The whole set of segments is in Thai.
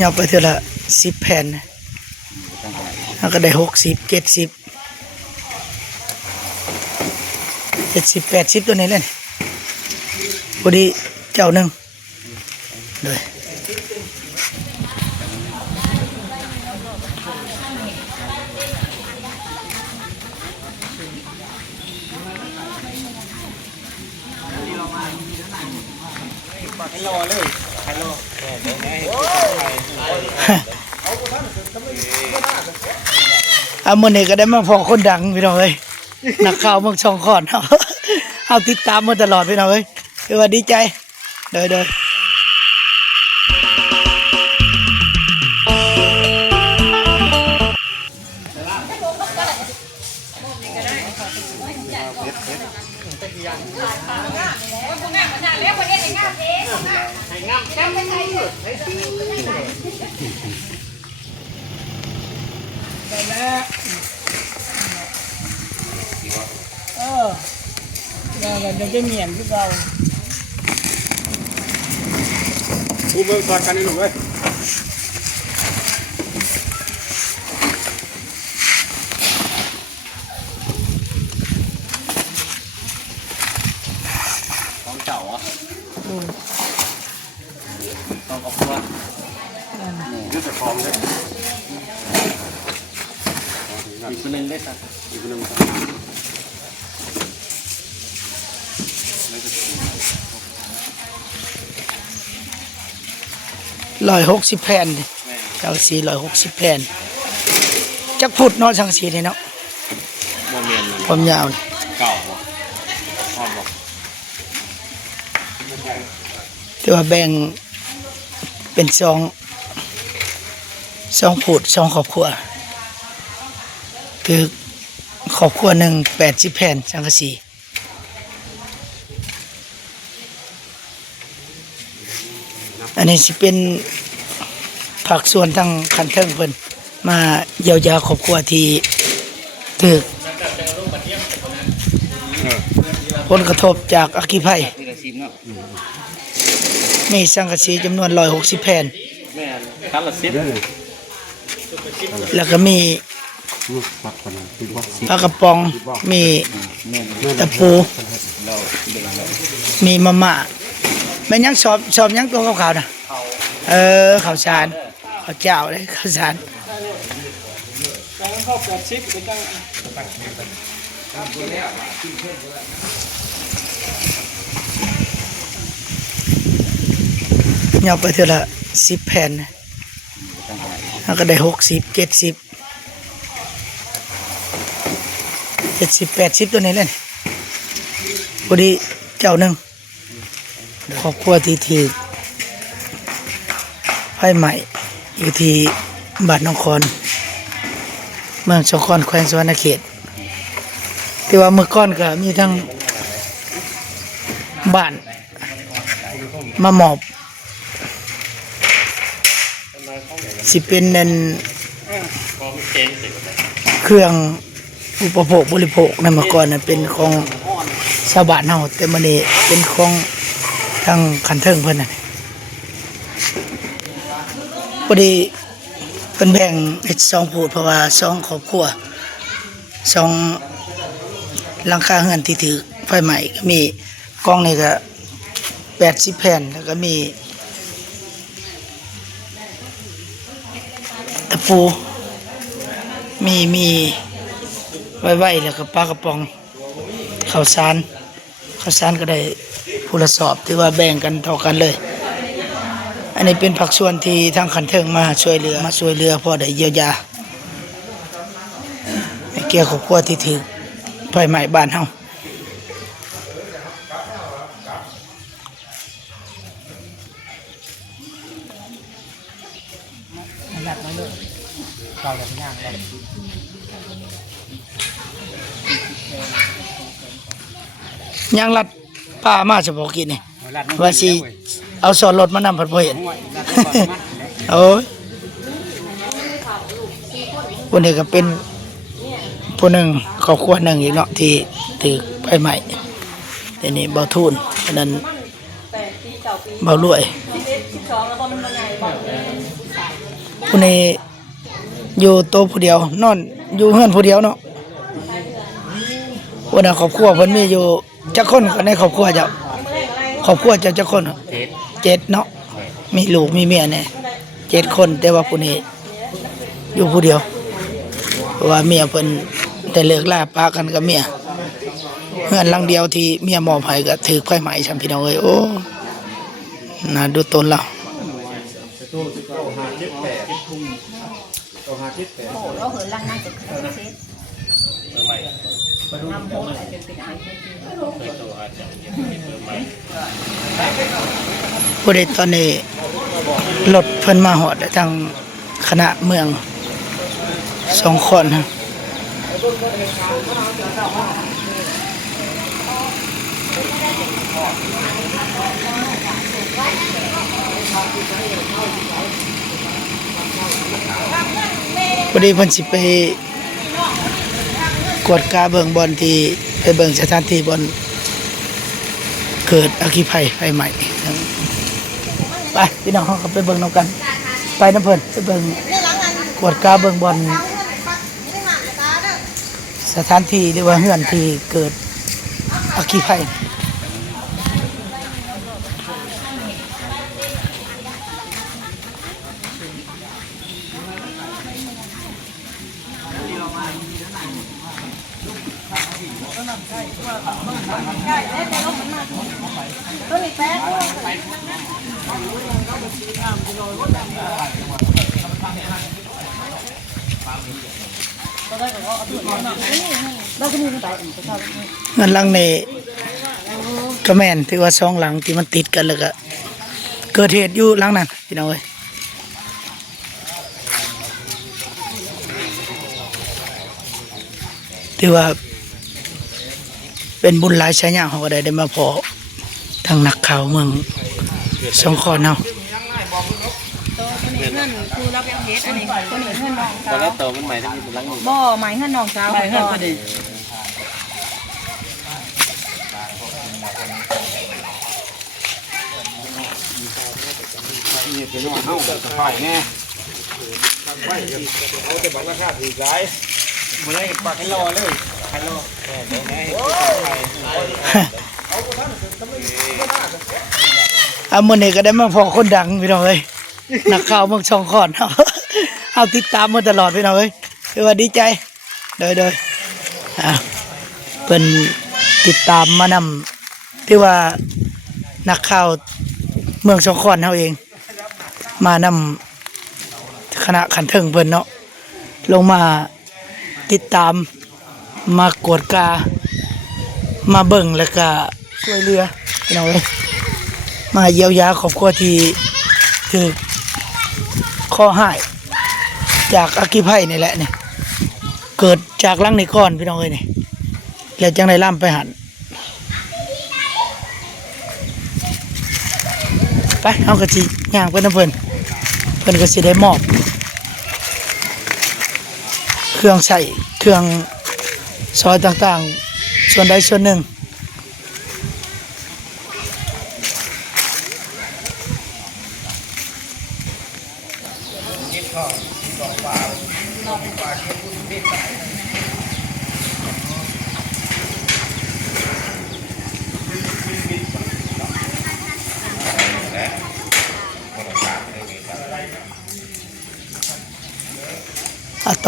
ยาวไปเท่าละ10 แผ่นแล้วก็ได้60 70 70 80ตัวนี้เลยพอดีเจ้าหนึ่งเลยรอเลยรอมื้อนี้ก็ได้มาพอคนดังพี่น้องเอ้ยนักข่าวเมืองช่องคอนเอาติดตามมาตลอดพี่น้องเอ้ยคือว่าดีใจเด้อได้แล้วเราจะได้เหมียนที่เรากูเบิ่งตอนกันนี่หนูเว้ยต้องเจ้าอ่ะต้องกับตัวยืดแต่ฟอร์มเลยอีกคนนึงได้สักอีกคนนึง160 แผ่นจังสี160 แผ่นจักฟุตเนาะจังสีนี่เนาะ โมเมนต์ ความยาว เก่าบ่ชอบบ่ แต่ว่าแบ่งเป็น2ฟุต2ครอบครัวคือครอบครัวหนึ่ง80 แผ่นจังสีอันนี้สิเป็นผักส่วนทางคันเทิงเพิ่นมาเยียวยาครอบครัวที่ถูกผลกระทบจากอัคคีภัยมีสังกะสีจำนวน160 แผ่นแม่คันละ10แล้วก็มีปลากระป๋องมีตะปูมีมะม่าแม่นยังสอบยังตัวขาวๆนะข้าวสารข้าวเจ้าเลยข้าวสารเข้า80ไปตั้งยาวไปเท่าละ10 แผ่นแล้วก็ได้60 70 80ตัวนี้เลยพอดีเจ้าหนึ่งครอบครัวที่ถือไฟใหม่อยู่ที่บ้านหนองคอนเมืองสงขลาแขวงสวรรณเขตที่ว่าเมื่อก่อนก็มีทั้งบ้านมาหมอบสิเป็นนั่นเครื่องอุปโภคบริโภคในเมื่อก่อนน่ะเป็นของชาวบ้านเฮาแต่มื้อนี้เป็นของทางคันเทิงเพิ่นน่ะพอดีเพิ่นแบ่งเป็น2พูดเพราะว่า2ครอบครัว2หลังคาเรือนที่ถือไฟไหม้ก็มีกล่องนี่ก็80 แผ่นแล้วก็มีตะปูมีไว้แล้วก็ปลากระป๋องข้าวสารก็ได้ผู้ละสอบที่ว่าแบ่งกันเท่ากันเลยอันนี้เป็นผักส่วนที่ทางคันเทิงมาช่วยเหลือพอได้เยียวยาให้แก่ครอบครัวที่ถือไฟไหม้บ้านเฮายังรัดป้ามาเฉพาะกินนี่ว่าสิเอาสอนรถมานำผัดบ่เห็นโอ้ยคนนี้ก็เป็นผู้หนึ่งครอบครัวหนึ่งอีกเนาะที่ถือไฟไหม้แต่นี่เบาทุนอันนั้นเบารวย ผู้นี้อยู่โตวผู้เดียวนอนอยู่เฮือนผู้เดียวเนาะวันน่ะครอบครัวเพิ่นมีอยู่จักคนก็ในครอบครัวเจ้าครอบครัวเจ้าจักคน7เนาะมีลูกมีเมียแน่7คนแต่ว่าผู้นี้อยู่ผู้เดียวเพราะว่าเมียเพิ่นได้เลิกลาปากันกับเมียเฮือนหลังเดียวที่เมียมอบให้ก็ถูกไฟไหม้ซั่นพี่น้องเอ้ยโอ้น่าดูตนเรา เราเหินลังนั่งจะเซ็ตนำโพสอะไรเป็นไอเ ผู้ใดตอนนี้รถเพิ่นมาฮอดทางคณะเมือง2คนนะพอดีเพิ่นสิไปกวดกาเบิ่งบอลที่ไปเบิ่งสถานที่บอลเกิดอัคคีภัยไฟไหม้ไปพี่น้องเขาก็ไปเบิ่งนำกันไปน้ำเพิ่นไปเบิ่งกวดกาเบิ่งบอลสถานที่หรือว่าเฮือนที่เกิดอัคคีภัยเงินหลังนี่ก็แม่นที่ว่า2หลังที่มันติดกันแล้วก็เกิดเหตุอยู่หลังนั้นพี่น้องเอ้ยที่ว่าเป็นบุญหลายชายาเขาก็ได้มาพอทางนักข่าวเมืองสงขลาเนาะ เพื่อนครูรับยังเฮ็ดอันนี้คนนี้เพื่อนน้อง ตอ สาน ว แรกโตมันใหม่ทั้งนี้เป็นลังหนึ่ง บ่หมายเพื่อนน้องสาวก่อน นี่เป็นว่าเฮาสบายแน่ไว้เอาแต่บัตรราคาถูกหลายบ่ได้ปักให้รอเลยให้รอแน่มื้อนี้ก็ได้มาพอคนดังพี่น้องเอ้ยนักข่าวเมืองสงขลาเนาะเอาติดตามมาตลอดพี่น้องเอ้ยคือว่าดีใจโดยเพิ่นติดตามมานำที่ว่านักข่าวเมืองสงขลาเฮาเองมานำคณะขันเทิงเพิ่นเนาะลงมาติดตามมากวดกามาเบิ่งแล้วก็ช่วยเหลือพี่น้องเอ้ยมาเยียวยาครอบครัวที่ถูกข้อหายจากอัคคีภัยนี่แหละนี่เกิดจากหลังนี้ก่อนพี่น้องเอ้ยนี่แล้วจังได้ล่ำไปหันไปเฮาก็สิย่างไปนำเพิ่นก็สิได้มอบเครื่องใช้เครื่องซอยต่างๆส่วนใดส่วนหนึ่ง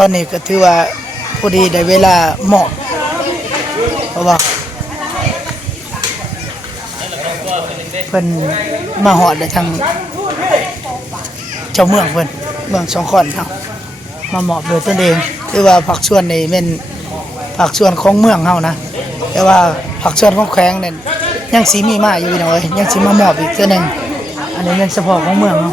ตอนนี้ก็ถือว่าพอดีได้เวลาหมอบเพราะว่าเพิ่นมาหอดได้ทางเจ้าเมืองเพิ่นเมืองสงขลาเฮามาหมอบโดยตนเองถือว่าภาคส่วนนี้เป็นภาคส่วนของเมืองเฮานะแต่ว่าภาคส่วนของแขวงเนี่ยยังสิมีมาอยู่พี่น้องเอ้ยยังสิมามอบอีกเทื่อนึงอันนี้เป็นเฉพาะของเมืองเนาะ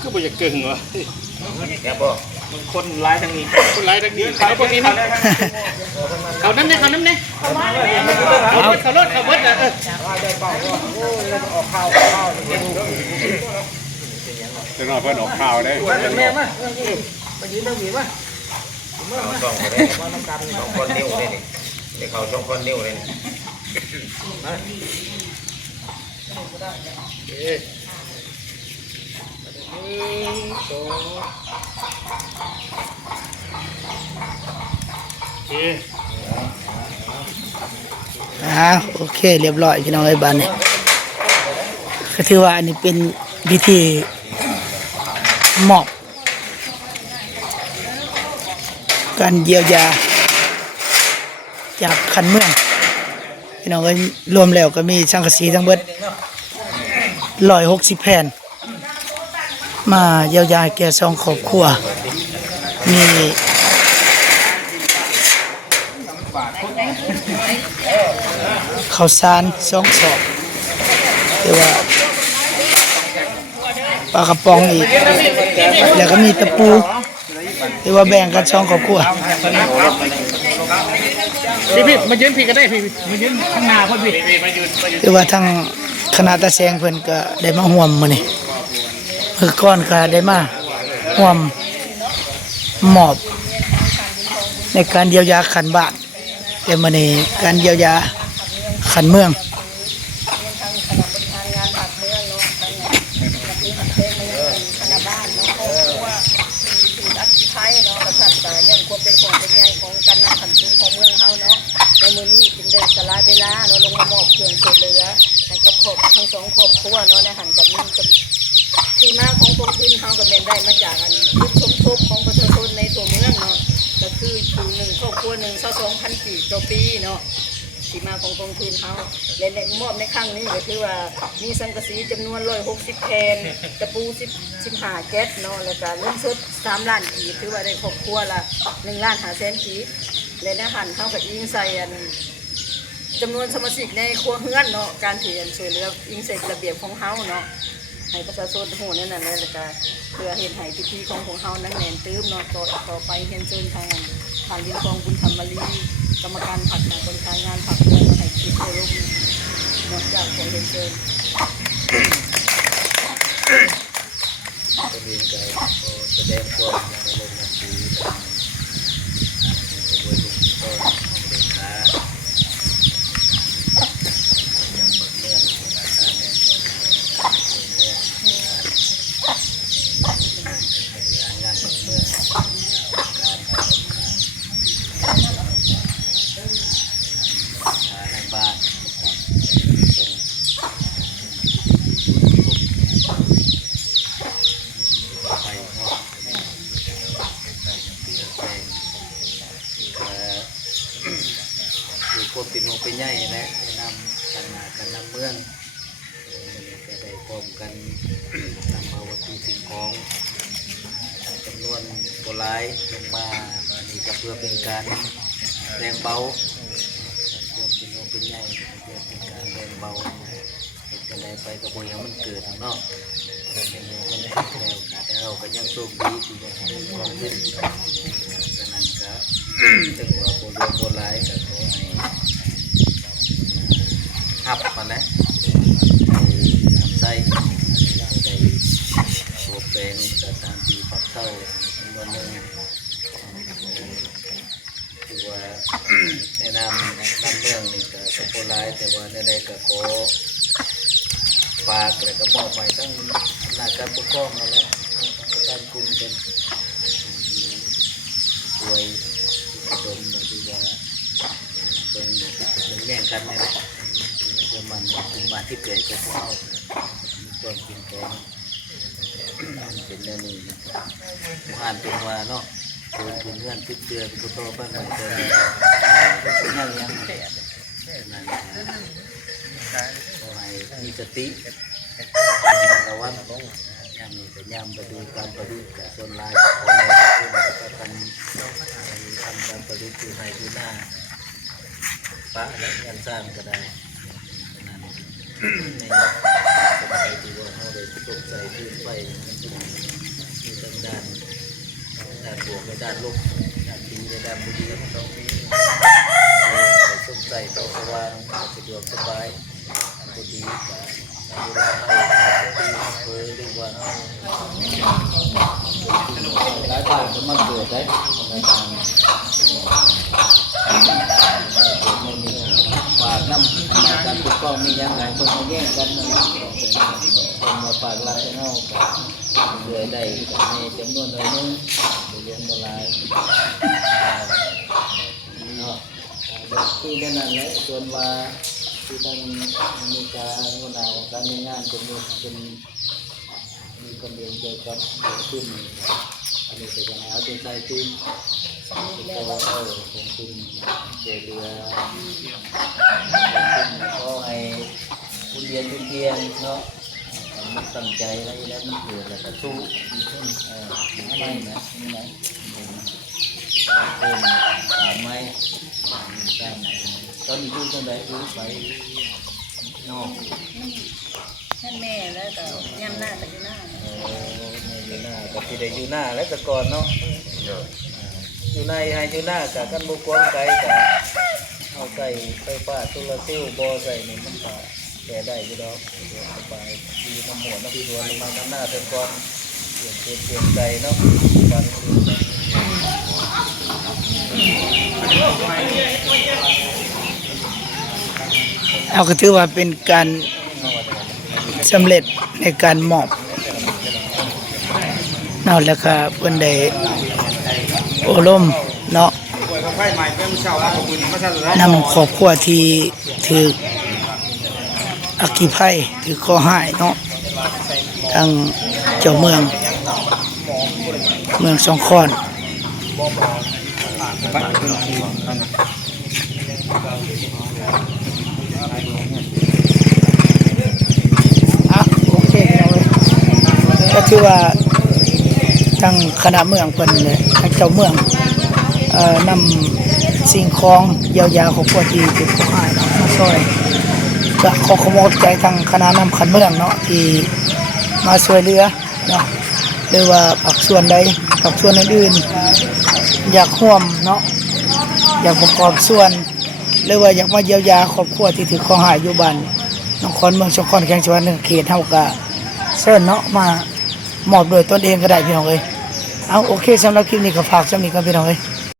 ก็บ่อยากเก่งวะแกบ่คนร้ายทางนี้คนร้ายทางนี้เขาพวกนี้นี่เขาน้ำเนี่ยเขาน้ำเนี่ยเขารถเขาเบิดนะจะนอนเพื่อนออกข่าวได้แม่มาไปยืนตรงนี้มาสองคนได้สองคนนิ้วเลยนี่เขาสองคนนิ้วเลย โอเค โอเคเรียบร้อยพี่น้องเอ้ยบ้านนี้ก็ถือว่าอันนี้เป็นพิธีมอบการเยียวยาจากขันเมืองพี่น้องเอ้ยรวมแล้วก็มีสังกะสีทั้งเบิด160แผ่นมาเยียวยาแก่สองครอบครัวมีข้าวสาร2 สอบหรือว่าปลากระป๋องอีกแล้วก็มีตะปูหรือว่าแบ่งกัน2 ครอบครัว พี่มายืนพี่ก็ได้พี่มายืนข้างหน้าพ่อพี่มายืน หรือว่าทางคณะตาแสงเพิ่นก็ได้มาร่วมมื้อนี้มื้อก่อนก็ได้มาร่วมมอบในการเยียวยาขันบ้านแต่มื้อนี้การเยียวยาขันเมืองไทยเนาะกษัตริย์ก็ยังควรเป็นคนเป็นใหญ่ของการนำขันสูงของเมืองเฮาเนาะในมื้อนี้จึงได้สละเวลาเนาะลงมามอบเครื่องช่วยเหลือให้กับครอบทั้งสองครอบครัวเนาะในหันกับมีที่มาของกองทุนเฮาก็เป็นได้มาจากอันยุคสมทบของประชาชนในตัวเมืองเนาะก็คือผู้หนึ่งครอบครัวหนึ่ง22,000 กีบต่อปีเนาะที่มาของกองทุนเฮาและในมอบในครั้งนี้ก็คือว่ามีสังกะสีจำนวน160แผ่นตะปู15 แก๊สเนาะแล้วก็เงินสด3 ล้านกีบถือว่าได้ครอบครัวละ1,500,000 กีบและในหันเฮาก็อิงใส่อันจำนวนสมาชิกในครัวเรือนเนาะการที่ช่วยเหลืออิงใส่ระเบียบของเฮาเนาะให้ประชาชนฮู้นั่นน่ะแล้วก็เพื่อเฮ็ดให้พิธีของพวกเฮานั้นแน่นตื้มเนาะต่อไปเรียนเชิญทางผ่านเรียนกองบุญธรรมลีกรรมการผักบริการงานผักเมืองให้คิดให้ร่มนอกจากของเรียนเชิญ ตัวเองก็แสดงความลงนับถือตัวลุงก็ห้องเดินขาอย่างเปิดเมืองอาคารแดงงานเปิดเมืองการในบ้านไปเนาะคือคนเป็นโมเป็นใหญ่และนำกันนำเมืองจะได้พร้อมกันนำเอาวัตถุสิ่งของจำนวนตัวร้ายลงมานี่ก็เพื่อเป็นการแรงเบาคนเป็นโมเป็นใหญ่เพื่อเป็นการแรงเบาจะได้ไปกระบวนการมันเกิดเนาะมันแล้วแต่เราก็ยังโชคดีที่ยังมีความขึ้นฉะนั้นก็ถึงว่าโบราณโบราณก็ขอให้หับมาแล้วทำใจได้โบเป็นแต่ตามปีปักเท่าจำนวนหนึ่งคือว่าในนามเมืองนี่ก็โบราณแต่ว่าในใดก็ขอฝากและก็มอบไปตั้งหน้าการปกครองมาแล้วการคุมเป็นป่วยดมหรือว่าเป็นแย่งกันนี่แหละคือมันคุมบาที่เกิดก็พวกเราความกินแกงเป็นเรื่องนี้อ่านเป็นว่าเนาะเป็นเงื่อนติดเตือนกุโตบ้านมันเกิดเป็นอย่างยังนั่นก็ให้มีสติระวังยามนี้แต่ยามไปดูการประดิษฐ์กับส่วนลายของเราก็ทำการประดิษฐ์คือให้ดูหน้าพระและงานสร้างก็ได้ในสมัยที่ว่าเขาได้ตกใจขึ้นไปมีทั้งด้านบวกและด้านลบด้านดีและด้านไม่ดีมันต้องมีสนใจต่อสว่างสะดวกสบายพอดีกับเวลาเอาสติเรียกว่าหลายบ้านก็มาเกิดได้ในการฝากน้ำการปกครองมีอย่างไรคนมาแย่งกันคนมาฝากรักให้เงา เหลือได้ก็ในจำนวนน้อยนึงเลี้ยงบ่หลายเนาะคือแค่นั้นแหละส่วนว่าที่ทางมีการหัวหน้าการมีงานเป็นมีคนเรียนเกี่ยวกับขึ้นอันนี้เป็นยังไงเอาเป็นใจขึ้นก็ของคุณเจริญก็ให้คุณเรียนคุณเทียนเนาะมันตั้งใจอะไรแล้วมันเกิดแล้วก็สู้ไม่นะนี่นะเป็นตามไม่ตอนนี้คุณตอนไหนคุณไปนอก นั่นแม่แล้วก็ย่ำหน้าไปอยู่หน้า อยู่หน้าก็ที่ได้อยู่หน้าแล้วแต่ก่อนเนาะอยู่ในให้อยู่หน้ากับกันบุกวนไกลกับเอาใส่ไฟฟ้าโซลาร์เซลล์บ่ใส่นี่มันก็แก้ได้อยู่ดอกสบายดีน้ำหัวน้ำตัวน้ำมันน้ำหน้าเป็นก้อนเปลี่ยนใจเนาะการเอาก็ถือว่าเป็นการสำเร็จในการมอบเนาะแล้วก็เพิ่นได้โอ้ล้มเนาะนำครอบครัวที่ถืออัคคีภัยถือข้อหายเนาะทางเจ้าเมืองสองคอนโอเคก็ถือว่าทางคณะเมืองเพิ่นเลยทางเจ้าเมืองนำสิ่งของเยียวยาของพวกที่ถูกข้อหายเนาะมาช่วยก็ขอขอบใจทางคณะนำขันเมืองเนาะที่มาช่วยเหลือเนาะหรือว่าภาคส่วนใดภาคส่วนอื่นๆอยากร่วมเนาะอยากประกอบส่วนหรือว่าอยากมาเยียวยาครอบครัวที่ถูกข้อหายอยู่บ้านนครเมืองสงขลาแข่งจังหวัดเขตเฮาก็เชิญเนาะมามอบโดยตนเองก็ได้พี่น้องเอ้ยเอาโอเคสำหรับคลิปนี้ก็ฝากสำหรับพี่น้องเอ้ย